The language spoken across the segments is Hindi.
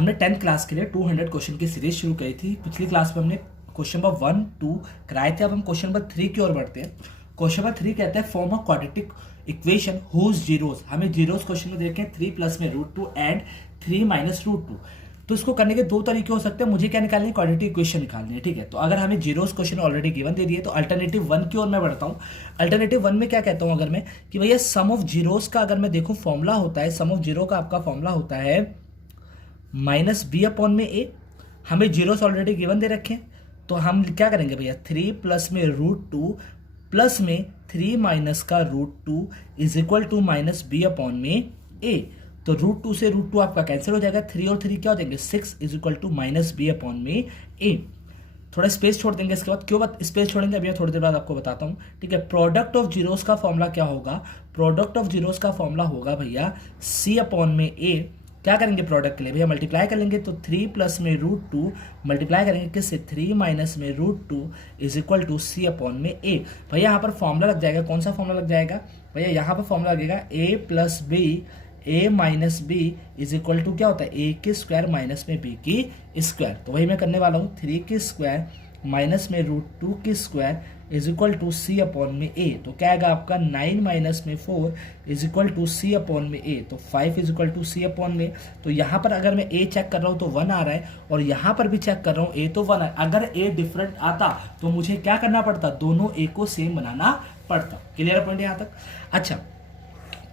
हमने 10th क्लास के लिए 200 क्वेश्चन की सीरीज शुरू करी थी। पिछली क्लास में हमने क्वेश्चन नंबर 1, 2 कराए थे। अब हम क्वेश्चन नंबर 3 की ओर बढ़ते हैं। क्वेश्चन नंबर 3 कहता है form a quadratic equation whose zeros. हमें जीरोस क्वेश्चन में देखें 3 प्लस में √2 एंड 3 माइनस √2। तो इसको करने के दो तरीके हो सकते हैं। मुझे क्या निकालनी है, क्वाड्रेटिक इक्वेशन निकालनी है। ठीक है, तो अगर हमें जीरोस क्वेश्चन ऑलरेडी गिवन दे दिए तो अल्टरनेटिव 1 की ओर मैं बढ़ता हूँ। अल्टरनेटिव 1 में क्या कहता हूँ अगर मैं कि भैया सम ऑफ जीरोस का अगर मैं देखूँ फॉर्मूला होता है, सम ऑफ जीरो का आपका फॉर्मूला होता है माइनस बी अपॉन में ए। हमें जीरोस ऑलरेडी गिवन दे रखे हैं, तो हम क्या करेंगे भैया 3 प्लस में √2 प्लस में 3 माइनस का √2 is equal to minus B upon में ए। तो √2 से √2 आपका कैंसिल हो जाएगा, 3 और 3 क्या हो जाएंगे 6 is equal to minus B upon में ए। थोड़ा स्पेस छोड़ देंगे इसके बाद। क्यों स्पेस छोड़ेंगे अभी थोड़ी देर बाद आपको बताता हूँ। ठीक है, प्रोडक्ट ऑफ जीरोस का फॉर्मूला क्या होगा, प्रोडक्ट ऑफ जीरोस का फॉर्मूला होगा भैया सी अपॉन में ए। क्या करेंगे प्रोडक्ट के लिए भैया मल्टीप्लाई कर लेंगे, तो 3 प्लस में √2 मल्टीप्लाई करेंगे किससे 3 माइनस में √2 is equal to C upon में ए। भैया यहाँ पर फॉर्मूला लग जाएगा, कौन सा फॉर्मूला लग जाएगा भैया, यहाँ पर फॉर्मूला लगेगा a plus B A minus B is equal to क्या होता है a की स्क्वायर माइनस में b की स्क्वायर। तो वही मैं करने वाला हूँ, 3 की स्क्वायर माइनस में √2 की square is equal to C upon में ए। तो क्या आएगा आपका 9 माइनस में 4 is equal to C upon में ए। तो 5 is equal to C upon में। तो यहाँ पर अगर मैं ए चेक कर रहा हूँ तो 1 आ रहा है, और यहाँ पर भी चेक कर रहा हूँ ए तो 1 है। अगर ए डिफरेंट आता तो मुझे क्या करना पड़ता, दोनों ए को सेम बनाना पड़ता। क्लियर पॉइंट यहाँ तक। अच्छा,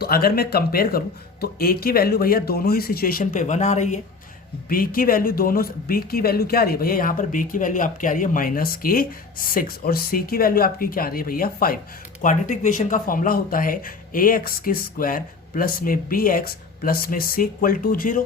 तो अगर मैं कंपेयर करूँ तो ए की वैल्यू भैया दोनों ही सिचुएशन पे 1 आ रही है, बी की वैल्यू दोनों, बी की वैल्यू क्या आ रही है भैया, यहाँ पर बी की वैल्यू आपकी आ रही है माइनस की 6 और सी की वैल्यू आपकी क्या आ रही है भैया 5। क्वाड्रेटिक इक्वेशन का फॉर्मूला होता है ए एक्स की स्क्वायर प्लस में बी एक्स प्लस में सी इक्वल टू 0।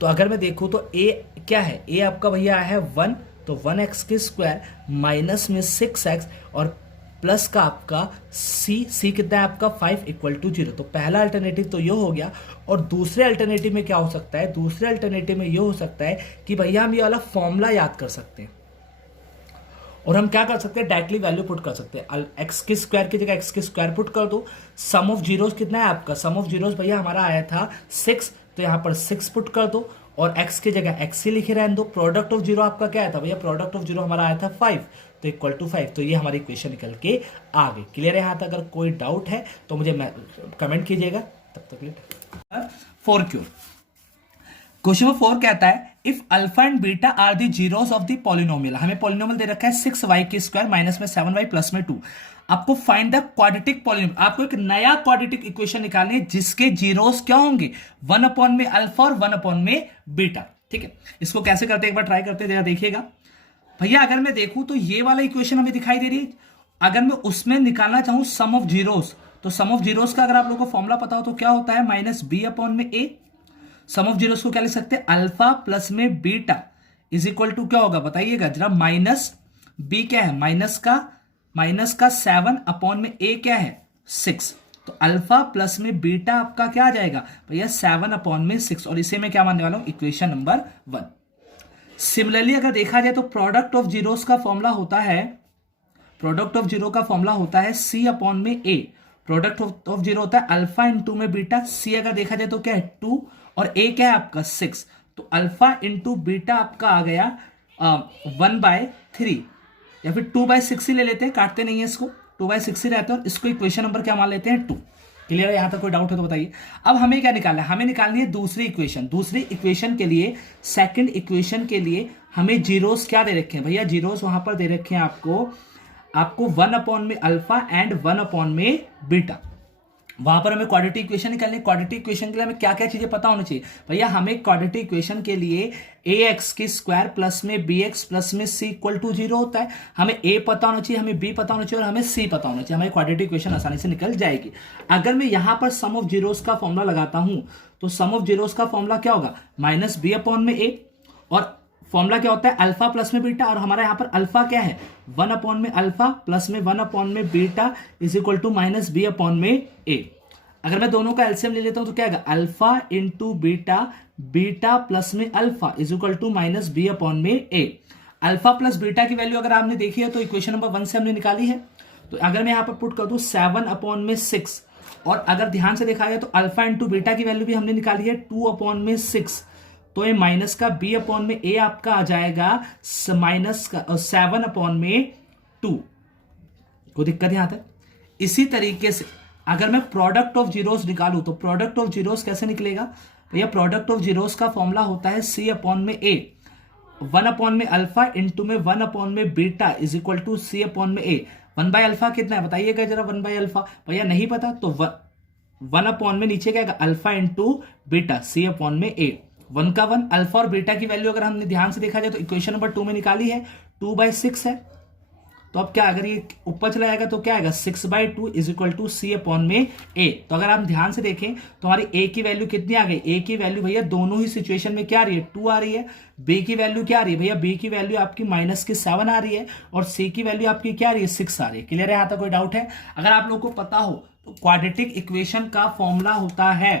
तो अगर मैं देखूँ तो ए क्या है, ए आपका भैया है 1, तो 1x की स्क्वायर माइनस में 6x और प्लस का आपका सी कितना है आपका 5 इक्वल टू 0। तो पहला अल्टरनेटिव तो ये हो गया। और दूसरे अल्टरनेटिव में क्या हो सकता है, दूसरे अल्टरनेटिव में ये हो सकता है कि भैया हम ये वाला फॉर्मूला याद कर सकते हैं और हम क्या कर सकते हैं डायरेक्टली वैल्यू पुट कर सकते हैं। एक्स की स्क्वायर की जगह एक्स की स्क्वायर पुट कर दो। सम ऑफ जीरोस कितना है आपका, सम ऑफ जीरोस भैया हमारा आया था 6, तो यहाँ पर 6 पुट कर दो और x की जगह x ही लिखे रहने दो। प्रोडक्ट ऑफ जीरो आपका क्या आया था भैया, प्रोडक्ट ऑफ जीरो हमारा आया था 5, तो इक्वल टू 5। तो ये हमारी इक्वेशन निकल के आ गई। क्लियर है यहाँ तक। अगर कोई डाउट है तो मुझे कमेंट कीजिएगा। तब तक 4 क्यों। क्वेश्चन नंबर 4 कहता है if alpha and beta are the zeros of the polynomial. हमें पॉलिनोमियल दे रखा है 6y की स्क्वायर माइनस में 7y प्लस में 2। आपको फाइंड द क्वाड्रेटिक पॉलिनोमियल, आपको एक नया क्वाड्रेटिक इक्वेशन निकालनी है जिसके जीरोस क्या होंगे 1 अपॉन में अल्फा और 1 अपॉन में बीटा। ठीक है, इसको कैसे करते हैं एक बार ट्राई करते हैं, देखिएगा भैया। अगर मैं देखूं तो ये वाला इक्वेशन हमें दिखाई दे रही है। अगर मैं उसमें निकालना चाहूं सम ऑफ जीरोस, तो सम ऑफ जीरोस का अगर आप लोगों को फॉर्मूला पता हो तो क्या होता है माइनस बी अपॉन में ए। सम ऑफ जीरोस को क्या लिख सकते हैं, अल्फा प्लस में बीटा इज इक्वल टू क्या होगा बताइएगा जरा, माइनस बी क्या है माइनस का 7 अपॉन में ए क्या है 6। तो अल्फा प्लस में बीटा आपका क्या आ जाएगा भैया 7 अपॉन में 6, और इसे मैं क्या मानने वाला हूं इक्वेशन नंबर 1। सिमिलरली अगर देखा जाए तो प्रोडक्ट ऑफ जीरोस का फॉर्मूला होता है, प्रोडक्ट ऑफ जीरो का फॉर्मूला होता है सी अपॉन में ए। प्रोडक्ट ऑफ जीरो होता है अल्फा इंटू में बीटा। सी अगर देखा जाए तो क्या है 2 और ए क्या है आपका 6। तो अल्फा इंटू बीटा आपका आ गया 1/3 या फिर 2/6 ही ले लेते हैं, काटते नहीं है इसको, 2/6 ही रहता है और इसको इक्वेशन नंबर क्या मान लेते हैं 2। क्लियर है यहाँ तक। कोई डाउट है तो बताइए। अब हमें क्या निकालना है, हमें निकालनी है दूसरी इक्वेशन। दूसरी इक्वेशन के लिए, सेकंड इक्वेशन के लिए हमें जीरोस क्या दे रखे हैं भैया, जीरोस वहां पर दे रखे हैं आपको 1 अपॉन में अल्फा एंड 1 अपॉन में बीटा। वहां पर हमें क्वाड्रेटिक इक्वेशन निकालनी है। क्वाड्रेटिक इक्वेशन के लिए हमें क्या क्या चीजें पता होनी चाहिए भैया, हमें क्वाड्रेटिक इक्वेशन के लिए ए एक्स की स्क्वायर प्लस में बी एक्स प्लस में सी इक्वल टू 0 होता है। हमें ए पता होना चाहिए, हमें बी पता होना चाहिए और हमें सी पता होना चाहिए। हमारी क्वाड्रेटिक इक्वेशन आसानी से निकल जाएगी। अगर मैं यहां पर सम ऑफ जीरोस का फॉर्मूला लगाता हूं तो सम ऑफ जीरोस का फॉर्मूला क्या होगा माइनस बी अपॉन में ए, और फॉर्मूला क्या होता है अल्फा प्लस में बीटा, और हमारा यहाँ पर अल्फा क्या है 1 अपॉन में अल्फा प्लस में 1 अपॉन में beta is equal to minus B upon में ए। अगर मैं दोनों का एलसीएम ले लेता हूं तो क्या आएगा alpha into beta, beta plus में alpha is equal to minus B upon में ए। अल्फा प्लस बीटा की वैल्यू अगर आपने देखी है तो इक्वेशन नंबर 1 से हमने निकाली है। तो अगर मैं यहाँ पर पुट कर दूं 7 अपॉन में 6, और अगर ध्यान से देखा जाए तो अल्फा इंटू बीटा की वैल्यू भी हमने निकाली है 2 अपॉन में 6। तो ये माइनस का b अपॉन में a आपका आ जाएगा माइनस का 7 अपॉन में 2। कोई दिक्कत यहां तक? इसी तरीके से अगर मैं प्रोडक्ट ऑफ जीरोस निकालूं तो प्रोडक्ट ऑफ जीरोस कैसे निकलेगा भैया? प्रोडक्ट ऑफ जीरोस का फॉर्मूला होता है c अपॉन में a, 1 अपॉन में अल्फा इंटू में 1 अपॉन में beta is equal to c upon में a। 1 बाय अल्फा कितना है बताइएगा जरा? 1 बाय अल्फा भैया नहीं पता तो 1 अपॉन में नीचे क्या है alpha into beta c upon में a। 1 का 1 अल्फा और बीटा की वैल्यू अगर हमने ध्यान से देखा जाए तो इक्वेशन नंबर 2 में निकाली है 2/6 है। तो अब क्या अगर ये ऊपर चला जाएगा तो क्या आएगा 6/2 is equal to c upon में a। तो अगर हम ध्यान से देखें तो हमारी a की वैल्यू कितनी आ गई? a की वैल्यू भैया दोनों ही सिचुएशन में क्या आ रही है? 2 आ रही है। b की वैल्यू क्या आ रही है भैया? b की वैल्यू आपकी माइनस की 7 आ रही है और c की वैल्यू आपकी क्या आ रही है? 6 आ रही है। क्लियर है? यहां तक कोई डाउट है? अगर आप लोग को पता हो तो क्वाड्रेटिक इक्वेशन का फॉर्मूला होता है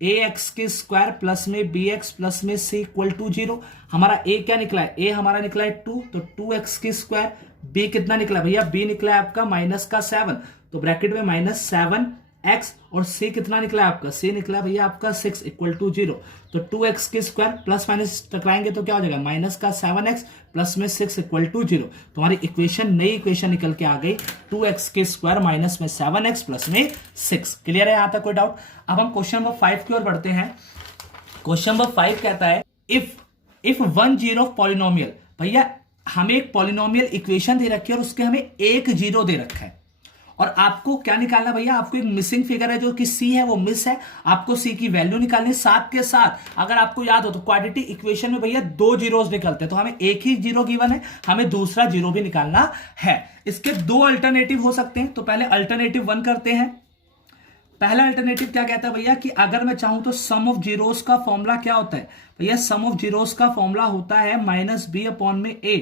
ax के स्क्वायर प्लस में bx प्लस में c इक्वल टू 0। हमारा a क्या निकला है? a हमारा निकला है 2, तो 2x के स्क्वायर। b कितना निकला भैया? b निकला है आपका माइनस का 7, तो ब्रैकेट में माइनस 7x, और c कितना निकला है आपका? c निकला है भैया आपका 6 इक्वल टू 0। तो 2x के स्क्वायर प्लस माइनस टकराएंगे तो क्या हो जाएगा? माइनस का 7x प्लस में 6 इक्वल टू 0। तो हमारी इक्वेशन नई इक्वेशन निकल के आ गई 2x के स्क्वायर माइनस में 7x प्लस में 6। क्लियर है? यहां तक कोई डाउट? अब हम क्वेश्चन नंबर 5 की ओर बढ़ते हैं। क्वेश्चन नंबर 5 कहता है इफ 1 जीरो ऑफ पॉलिनोमियल। भैया हमें एक पॉलिनोमियल इक्वेशन दे रखी है और उसके हमें एक जीरो दे रखा है और आपको क्या निकालना भैया? आपको एक मिसिंग फिगर है जो कि c है, वो मिस है। आपको c की वैल्यू निकालनी। साथ के साथ अगर आपको याद हो तो क्वाड्रेटिक इक्वेशन में भैया 2 जीरोस निकलते हैं, तो हमें एक ही जीरो गिवन है, हमें दूसरा जीरो भी निकालना है। इसके 2 अल्टरनेटिव हो सकते हैं। तो पहले अल्टरनेटिव 1 करते हैं। पहला अल्टरनेटिव क्या कहता है भैया कि अगर मैं चाहूं तो सम ऑफ जीरोस का फॉर्मूला क्या होता है भैया? सम ऑफ जीरोस का फॉर्मूला होता है माइनस b अपॉन में a।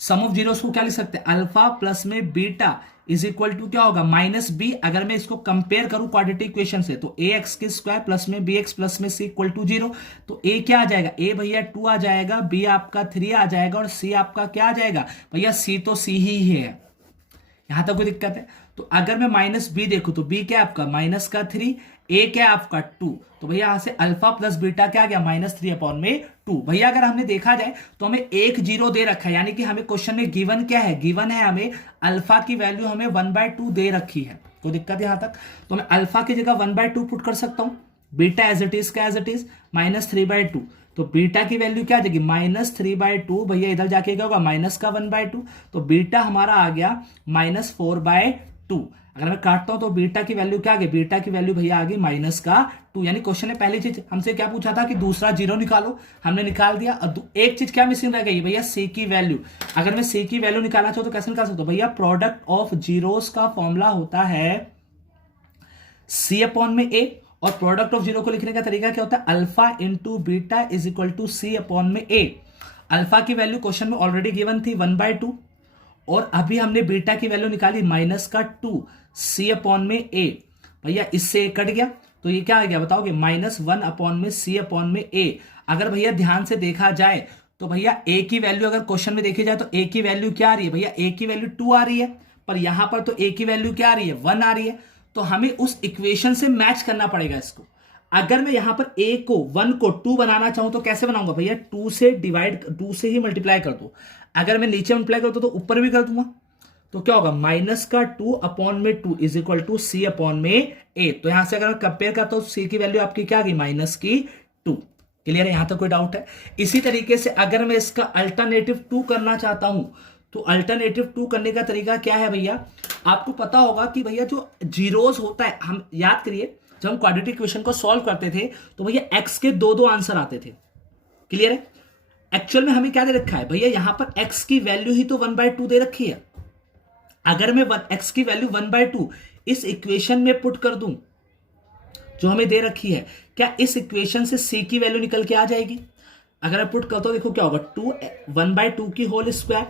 सम ऑफ जीरोस को क्या लिख सकते हैं? अल्फा प्लस में बीटा इज इक्वल टू क्या होगा? Minus b। अगर मैं इसको कंपेयर करूं क्वाड्रेटिक इक्वेशन से तो ax के स्क्वायर प्लस में bx प्लस में c इक्वल टू 0। तो a क्या आ जाएगा? a भैया 2 आ जाएगा, b आपका 3 आ जाएगा और c आपका क्या आ जाएगा भैया? c तो c ही है। यहां तक कोई दिक्कत है? तो अगर मैं माइनस b देखूं तो b क्या है आपका? माइनस का 3, a क्या है आपका 2। तो भैया यहां से अल्फा प्लस बीटा क्या आ गया? -3 अपॉन में 2। भैया अगर हमने देखा जाए तो हमें एक जीरो दे रखा है, यानी कि हमें क्वेश्चन में गिवन क्या है? गिवन है हमें अल्फा की वैल्यू हमें 1/2 दे रखी है। कोई दिक्कत यहां तक? तो मैं अल्फा की जगह 1/2 पुट कर सकता हूं। बीटा एज इट इज का एज इट इज -3/2। तो बीटा की वैल्यू क्या आ जाएगी? -3/2। भैया इधर जाके क्या होगा? माइनस का 1/2। तो बीटा हमारा आ गया -4/2। अगर मैं काटता हूं तो बीटा की वैल्यू क्या आ गई? बीटा की वैल्यू भैया आ गई -2। यानी क्वेश्चन ने पहली चीज हमसे क्या पूछा था कि दूसरा जीरो निकालो, हमने निकाल दिया। और एक चीज क्या मिसिंग रह गई भैया? सी की वैल्यू। अगर मैं सी की वैल्यू निकालना चाहूं तो कैसे निकाल सकता हूं भैया? प्रोडक्ट ऑफ जीरोस का फॉर्मूला होता है सी अपॉन में ए, और प्रोडक्ट ऑफ जीरो को लिखने का तरीका क्या होता है? Alpha into beta is equal to C upon में ए। अल्फा की वैल्यू क्वेश्चन में ऑलरेडी गिवन थी 1/2, और अभी हमने बीटा की वैल्यू निकाली -2 सी अपॉन में ए। भैया इससे ए कट गया तो ये क्या आ गया बताओगे? -1 अपॉन में सी अपॉन में ए। अगर भैया ध्यान से देखा जाए तो भैया ए की वैल्यू अगर क्वेश्चन में देखी जाए तो ए की वैल्यू क्या आ रही है भैया? ए की वैल्यू 2 आ रही है, पर यहां पर तो ए की वैल्यू क्या आ रही है? 1 आ रही है। तो हमें उस इक्वेशन से मैच करना पड़ेगा इसको। अगर मैं यहां पर ए को 1 को 2 बनाना चाहूं तो कैसे बनाऊंगा भैया? 2 से ही मल्टीप्लाई कर दो। अगर मैं नीचे मल्टीप्लाई करता तो ऊपर भी कर दूंगा, तो क्या होगा? -2 अपॉन में 2 is equal to C upon में ए। तो यहां से अगर मैं कंपेयर करता हूं सी की वैल्यू आपकी क्या आ गई? -2। क्लियर है? यहां तक कोई डाउट है? इसी तरीके से अगर मैं इसका अल्टरनेटिव 2 करना चाहता हूं तो अल्टरनेटिव 2 करने का तरीका क्या है भैया? आपको पता होगा कि भैया जो जीरोस होता है, हम याद करिए जब हम क्वाड्रेटिक इक्वेशन को सॉल्व करते थे तो भैया एक्स के 2 आंसर आते थे। क्लियर है? एक्चुअल में हमें क्या दे रखा है भैया? यहां पर एक्स की वैल्यू ही तो 1/2 दे रखी है। अगर मैं एक्स की वैल्यू 1/2 इस इक्वेशन में पुट कर दूं जो हमें दे रखी है, क्या इस इक्वेशन से सी की वैल्यू निकल के आ जाएगी? अगर मैं पुट करता हूं देखो क्या होगा? 2 1/2 की होल स्क्वायर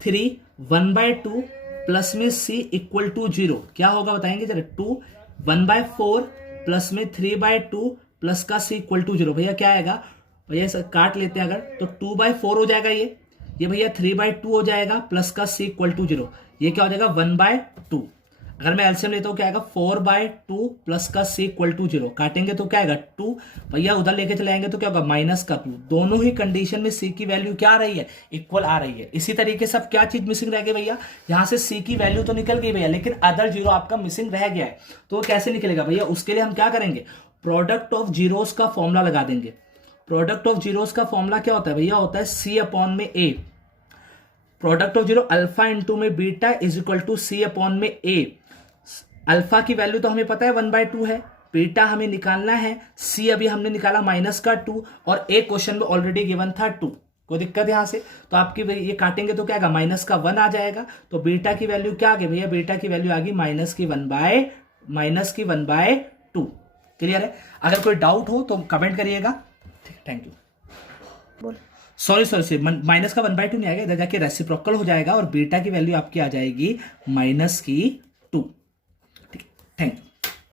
3 1/2 प्लस में सी इक्वल टू 0 क्या होगा बताएंगे जरा? 2 1/4 प्लस में 3/2 प्लस का सी इक्वल टू 0। भैया क्या आएगा भैया? सर काट लेते हैं अगर तो 2/4 हो जाएगा ये भैया 3/2 हो जाएगा प्लस का सी इक्वल टू 0। ये क्या हो जाएगा? 1/2। अगर मैं एलसीएम लेता हूँ क्या आएगा 4/2 प्लस का c इक्वल टू 0, काटेंगे तो क्या आएगा 2, भैया उधर लेके चले आएंगे तो क्या होगा माइनस का 2। दोनों ही कंडीशन में c की वैल्यू क्या आ रही है, इक्वल आ रही है। इसी तरीके से अब क्या चीज मिसिंग रह गई भैया, यहाँ से c की वैल्यू तो निकल गई भैया, लेकिन अदर जीरो आपका मिसिंग रह गया है, तो कैसे निकलेगा भैया, उसके लिए हम क्या करेंगे, प्रोडक्ट ऑफ जीरोस का फॉर्मूला लगा देंगे। प्रोडक्ट ऑफ जीरोस का फॉर्मूला क्या होता है भैया, होता है c अपॉन में a, product of zero alpha into में beta is equal to c upon में a। अल्फा की वैल्यू तो हमें पता है 1/2 है, बीटा हमें निकालना है, c अभी हमने निकाला -2 और एक क्वेश्चन में ऑलरेडी गिवन था 2। कोई दिक्कत यहां से, तो आपकी ये काटेंगे तो क्या आएगा -1 आ जाएगा, तो बीटा की वैल्यू क्या आ गई भैया, बीटा की वैल्यू आ गई -1/2। क्लियर है। अगर कोई डाउट हो तो कमेंट करिएगा। ठीक, थैंक यू। बोल। सॉरी माइनस का 1/2 नहीं आएगा, इधर जाके रेसिप्रोकल हो जाएगा और बीटा की वैल्यू आपकी आ जाएगी -2। ठीक, थैंक यू।